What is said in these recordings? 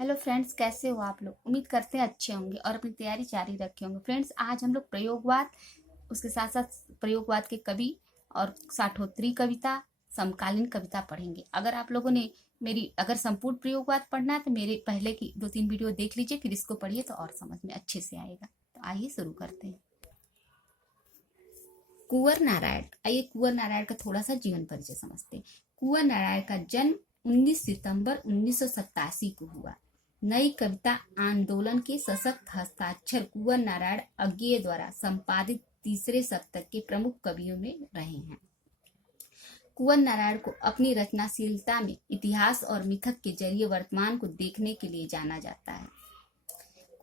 Hello friends, कैसे हो आप लोग। उम्मीद करते हैं अच्छे होंगे और अपनी तैयारी जारी रखे होंगे। फ्रेंड्स, आज हम लोग प्रयोगवाद, उसके साथ साथ प्रयोगवाद के कवि और साठोत्तरी कविता, समकालीन कविता पढ़ेंगे। अगर आप लोगों ने अगर संपूर्ण प्रयोगवाद पढ़ना है तो मेरे पहले की 2-3 वीडियो देख लीजिए, फिर इसको पढ़िए तो और समझ में अच्छे से आएगा। तो आइए शुरू करते हैं। कुंवर नारायण। आइए कुंवर नारायण का थोड़ा सा जीवन परिचय समझते हैं। कुंवर नारायण का जन्म 19 सितंबर 1987 को हुआ। नई कविता आंदोलन के सशक्त हस्ताक्षर कुंवर नारायण अज्ञेय द्वारा संपादित तीसरे शतक के प्रमुख कवियों में रहे हैं। कुंवर नारायण को अपनी रचनाशीलता में इतिहास और मिथक के जरिए वर्तमान को देखने के लिए जाना जाता है।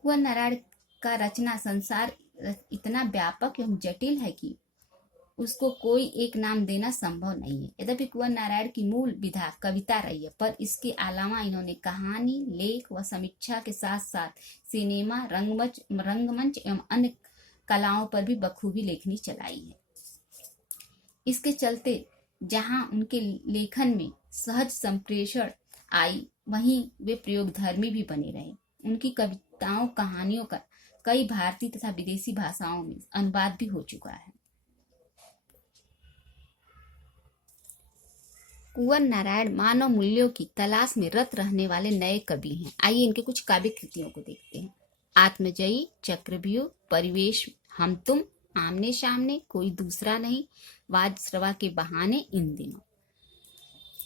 कुंवर नारायण का रचना संसार इतना व्यापक एवं जटिल है कि उसको कोई एक नाम देना संभव नहीं है। यद्यपि कुंवर नारायण की मूल विधा कविता रही है, पर इसके अलावा इन्होंने कहानी, लेख व समीक्षा के साथ साथ सिनेमा, रंगमंच एवं अन्य कलाओं पर भी बखूबी लेखनी चलाई है। इसके चलते जहां उनके लेखन में सहज संप्रेषण आई, वहीं वे प्रयोगधर्मी भी बने रहे। उनकी कविताओं, कहानियों का कई भारतीय तथा विदेशी भाषाओं में अनुवाद भी हो चुका है। कुंवर नारायण मानव मूल्यों की तलाश में रत रहने वाले नए कवि हैं। आइए इनके कुछ काव्य कृतियों को देखते हैं। आत्मजयी, चक्रव्यूह, परिवेश, हम तुम, आमने सामने, कोई दूसरा नहीं, वाजश्रवा के बहाने, इन दिनों।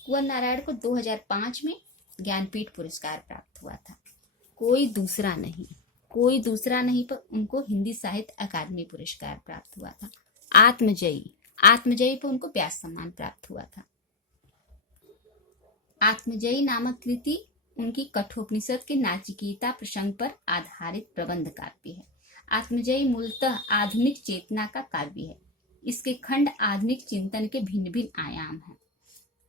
कुंवर नारायण को 2005 में ज्ञानपीठ पुरस्कार प्राप्त हुआ था। कोई दूसरा नहीं, कोई दूसरा नहीं पर उनको हिंदी साहित्य अकादमी पुरस्कार प्राप्त हुआ था। आत्मजयी, आत्मजयी पर उनको व्यास सम्मान प्राप्त हुआ था। आत्मजयी नामक कृति उनकी कठोपनिषद के नाचिकेता प्रसंग पर आधारित प्रबंध काव्य है। आत्मजयी मूलतः आधुनिक चेतना का काव्य है। इसके खंड आधुनिक चिंतन के भिन्न भिन्न आयाम हैं।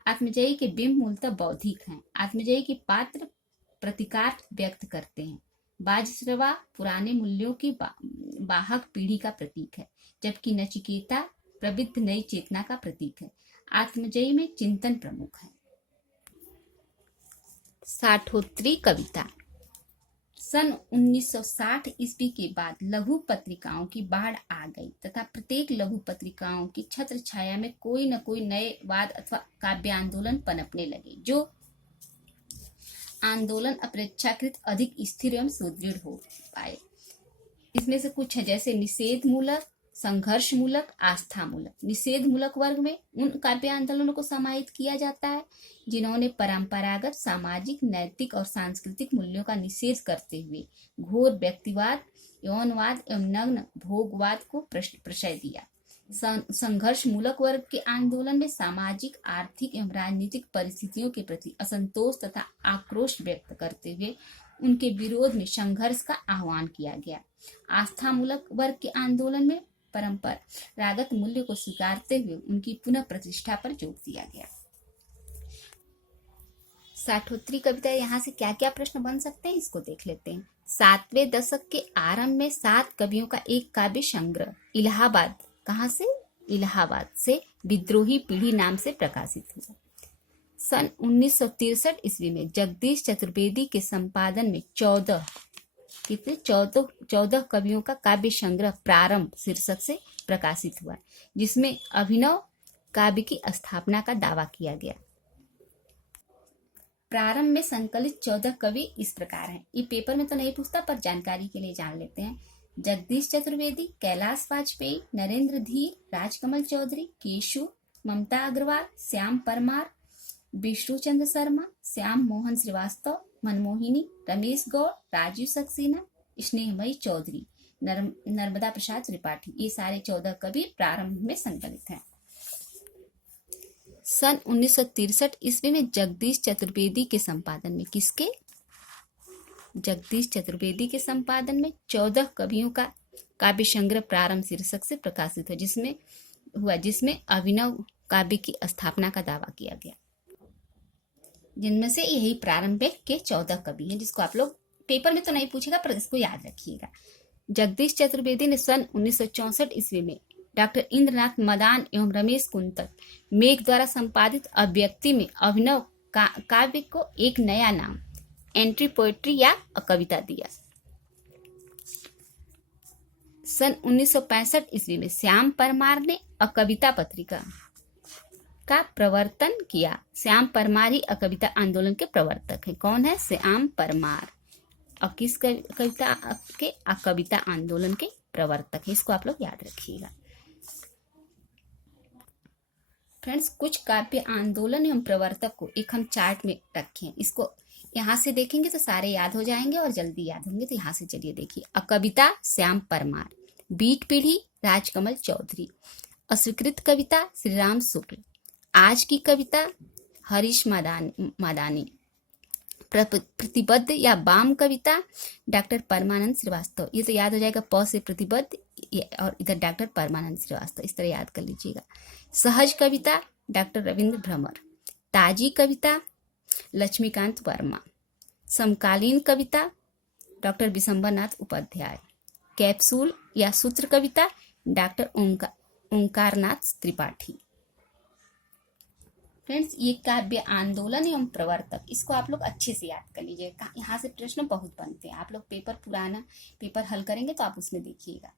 आत्मजयी के बिंब मूलतः बौद्धिक हैं। आत्मजयी के पात्र प्रतिकार व्यक्त करते हैं। वाजश्रवा पुराने मूल्यों की वाहक पीढ़ी का प्रतीक है, जबकि नचिकेता प्रबुद्ध नई चेतना का प्रतीक है। आत्मजयी में चिंतन प्रमुख है। साठोत्तरी कविता। सन 1960 ईस्वी के बाद लघु पत्रिकाओं की बाढ़ आ गई तथा प्रत्येक लघु पत्रिकाओं की छत्र छाया में कोई न कोई नए वाद अथवा काव्य आंदोलन पनपने लगे, जो आंदोलन अपेक्षाकृत अधिक स्थिर एवं सुदृढ़ हो पाए। इसमें से कुछ है, जैसे निषेध मूलक, संघर्ष मूलक, आस्था मूलक। निषेध मूलक वर्ग में उन काव्य आंदोलनों को समाहित किया जाता है जिन्होंने परंपरागत सामाजिक, नैतिक और सांस्कृतिक मूल्यों का निषेध करते हुए घोर व्यक्तिवाद, यौनवाद एवं नग्न भोगवाद को प्रश्रय दिया। संघर्ष मूलक वर्ग के आंदोलन में सामाजिक, आर्थिक एवं राजनीतिक परिस्थितियों के प्रति असंतोष तथा आक्रोश व्यक्त करते हुए उनके विरोध में संघर्ष का आह्वान किया गया। आस्था मूलक वर्ग के आंदोलन में परंपरागत मूल्य को स्वीकारते हुए उनकी पुनः प्रतिष्ठा पर जोर दिया गया। साठोत्तरी कविता। यहाँ से क्या क्या प्रश्न बन सकते हैं, इसको देख लेते हैं। 7वें दशक के आरंभ में 7 कवियों का एक काव्य संग्रह इलाहाबाद, कहाँ से? इलाहाबाद से विद्रोही पीढ़ी नाम से प्रकाशित हुआ। सन 1963 ईस्वी में जगदीश चतुर्वेदी के संपादन में 14 कवियों का काव्य संग्रह प्रारंभ शीर्षक से प्रकाशित हुआ, जिसमें अभिनव काव्य की स्थापना का दावा किया गया। प्रारंभ में संकलित 14 कवि इस प्रकार हैं। ये पेपर में तो नहीं पूछता, पर जानकारी के लिए जान लेते हैं। जगदीश चतुर्वेदी, कैलाश वाजपेयी, नरेंद्र धीर, राजकमल चौधरी, केशु, ममता अग्रवाल, श्याम परमार, विष्णु चंद्र शर्मा, श्याम मोहन श्रीवास्तव, मनमोहिनी, रमेश गौड़, राजीव सक्सेना, स्नेहमयी चौधरी, नर्मदा प्रसाद त्रिपाठी, ये सारे 14 कवि प्रारंभ में संकलित हैं। सन 1963 ईस्वी में जगदीश चतुर्वेदी के संपादन में, किसके? जगदीश चतुर्वेदी के संपादन में 14 कवियों का काव्य संग्रह प्रारंभ शीर्षक से प्रकाशित है, जिसमें अभिनव काव्य की स्थापना का दावा किया गया, जिनमें से यही प्रारंभिक के 14 कवि हैं, जिसको आप लोग पेपर में तो नहीं पूछेगा, पर इसको याद रखिएगा। जगदीश चतुर्वेदी ने सन 1964 ईस्वी में डॉक्टर इंद्रनाथ मदान एवं रमेश कुंतल मेघ द्वारा संपादित अभिव्यक्ति में अभिनव काव्य को एक नया नाम एंट्री पोएट्री या कविता दिया। सन 1965 ईस्वी में श्याम परमार ने कविता पत्रिका का प्रवर्तन किया। श्याम परमार ही कविता आंदोलन के प्रवर्तक हैं। कौन है? श्याम परमार। और किस कविता के? कविता आंदोलन के प्रवर्तक है। इसको आप लोग याद रखिएगा। फ्रेंड्स, कुछ काव्य आंदोलन एवं प्रवर्तक को एक हम चार्ट में रखे हैं। इसको यहाँ से देखेंगे तो सारे याद हो जाएंगे और जल्दी याद होंगे। तो यहाँ से चलिए देखिए। कविता श्याम परमार, बीट पीढ़ी राजकमल चौधरी, अस्वीकृत कविता श्री राम शुक्ल, आज की कविता हरीश मादानी, प्रतिबद्ध या वाम कविता डॉक्टर परमानंद श्रीवास्तव। ये तो याद हो जाएगा, प से प्रतिबद्ध और इधर डॉक्टर परमानंद श्रीवास्तव, इस तरह याद कर लीजिएगा। सहज कविता डॉक्टर रविंद्र भ्रमर, ताजी कविता लक्ष्मीकांत वर्मा, समकालीन कविता डॉक्टर विशंबरनाथ उपाध्याय, कैप्सूल या सूत्र कविता डॉक्टर ओंकारनाथ त्रिपाठी। फ्रेंड्स, ये काव्य आंदोलन एवं प्रवर्तक, इसको आप लोग अच्छे से याद कर लीजिएगा। यहाँ से प्रश्न बहुत बनते हैं। आप लोग पुराना पेपर हल करेंगे तो आप उसमें देखिएगा।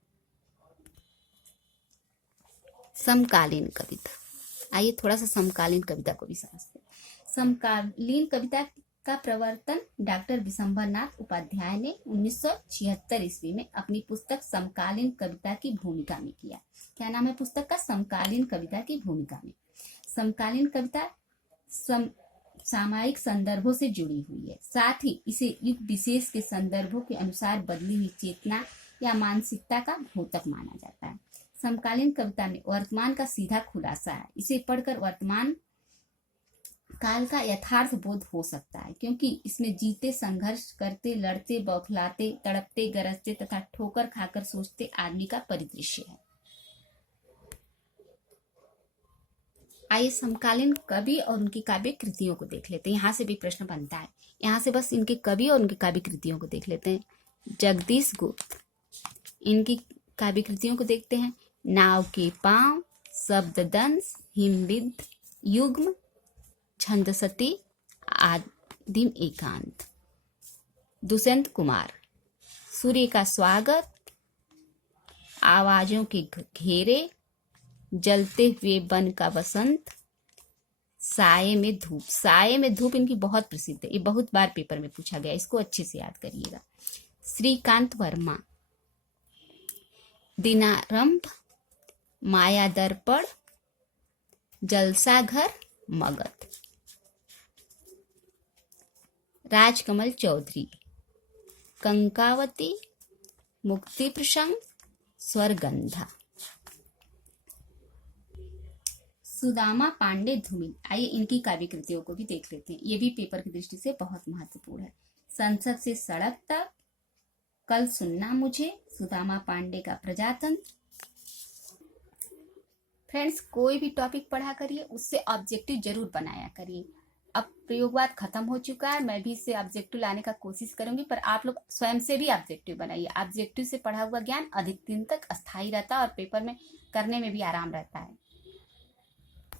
समकालीन कविता, आइए थोड़ा सा समकालीन कविता को भी समझते हैं। समकालीन कविता का प्रवर्तन डॉक्टर विशंबरनाथ उपाध्याय ने 1976 ईस्वी में अपनी पुस्तक समकालीन कविता की भूमिका में किया। क्या नाम है पुस्तक का? समकालीन कविता की भूमिका में। समकालीन कविता सामयिक संदर्भों से जुड़ी हुई है, साथ ही इसे युग विशेष के संदर्भों के अनुसार बदली हुई चेतना या मानसिकता का द्योतक माना जाता है। समकालीन कविता में वर्तमान का सीधा खुलासा है। इसे पढ़कर वर्तमान काल का यथार्थ बोध हो सकता है, क्योंकि इसमें जीते, संघर्ष करते, लड़ते, बौखलाते, तड़पते, गरजते तथा ठोकर खाकर सोचते आदमी का परिदृश्य है। आइए समकालीन कवि और उनकी काव्य कृतियों को देख लेते हैं। यहाँ से भी प्रश्न बनता है। यहाँ से बस इनके कवि और उनकी काव्य कृतियों को देख लेते हैं। जगदीश गुप्त, इनकी काव्य कृतियों को देखते हैं। नाव के पांव, शब्ददंश, हिमबिंद, युग्म, छंदसती, आदिम एकांत। दुष्यंत कुमार, सूर्य का स्वागत, आवाजों के घेरे, जलते हुए वन का बसंत, साये में धूप। साये में धूप इनकी बहुत प्रसिद्ध है, ये बहुत बार पेपर में पूछा गया, इसको अच्छे से याद करिएगा। श्रीकांत वर्मा, दिनारंभ, माया दर्पण, जलसा घर, मगध। राजकमल चौधरी, कंकावती, मुक्ति प्रसंग, स्वरगंधा। सुदामा पांडे धूमिल, आइए इनकी काव्य कृतियों को भी देख लेते हैं। ये भी पेपर की दृष्टि से बहुत महत्वपूर्ण है। संसद से सड़क तक, कल सुनना मुझे, सुदामा पांडे का प्रजातंत्र। फ्रेंड्स, कोई भी टॉपिक पढ़ा करिए, उससे ऑब्जेक्टिव जरूर बनाया करिए। अब प्रयोगवाद खत्म हो चुका है, मैं भी इससे ऑब्जेक्टिव लाने का कोशिश करूंगी, पर आप लोग स्वयं से भी ऑब्जेक्टिव बनाइए। ऑब्जेक्टिव से पढ़ा हुआ ज्ञान अधिक दिन तक अस्थायी रहता है और पेपर में करने में भी आराम रहता है।